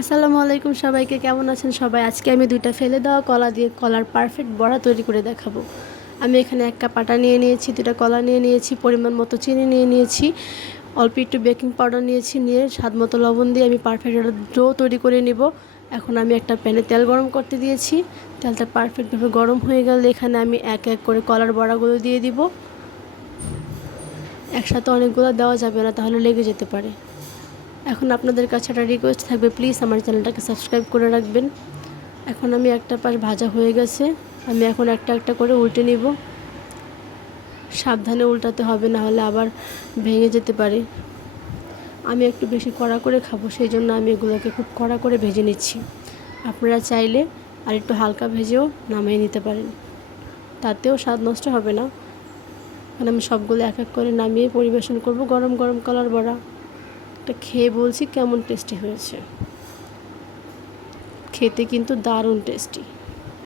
আসসালামু আলাইকুম সবাইকে, কেমন আছেন সবাই? আজকে আমি ২টা ফেলে দেওয়া কলা দিয়ে কলার পারফেক্ট বড়া তৈরি করে দেখাবো। আমি এখানে ১ কাপ আটা নিয়ে নিয়েছি, ২টা কলা নিয়ে নিয়েছি, পরিমাণ মতো চিনি নিয়ে নিয়েছি, অল্প একটু বেকিং পাউডার নিয়েছি, নিয়ে স্বাদ মতো লবণ দিয়ে আমি পারফেক্ট একটা ডো তৈরি করে নিব। এখন আমি একটা প্যানে তেল গরম করতে দিয়েছি। তেলটা পারফেক্টভাবে গরম হয়ে গেলে এখানে আমি এক এক করে কলার বড়াগুলো দিয়ে দিব। একসাথে অনেকগুলো দেওয়া যাবে না, তাহলে লেগে যেতে পারে। এখন আপনাদের কাছে একটা রিকোয়েস্ট থাকবে, প্লিজ আমার চ্যানেলটাকে সাবস্ক্রাইব করে রাখবেন। এখন আমি একটা পাশ ভাজা হয়ে গেছে, আমি এখন একটা একটা করে উল্টে নিব। সাবধানে উল্টাতে হবে, না হলে আবার ভেঙে যেতে পারে। আমি একটু বেশি কড়া করে খাবো, সেই জন্য আমি এগুলোকে খুব কড়া করে ভেজে নিচ্ছি। আপনারা চাইলে আর একটু হালকা ভেজেও নামিয়ে নিতে পারেন, তাতেও স্বাদ নষ্ট হবে না। এখন আমি সবগুলো এক এক করে নামিয়ে পরিবেশন করব। গরম গরম কলার বড়া এটা খেয়ে বলছি কেমন টেস্টি হয়েছে। খেতে কিন্তু দারুণ টেস্টি।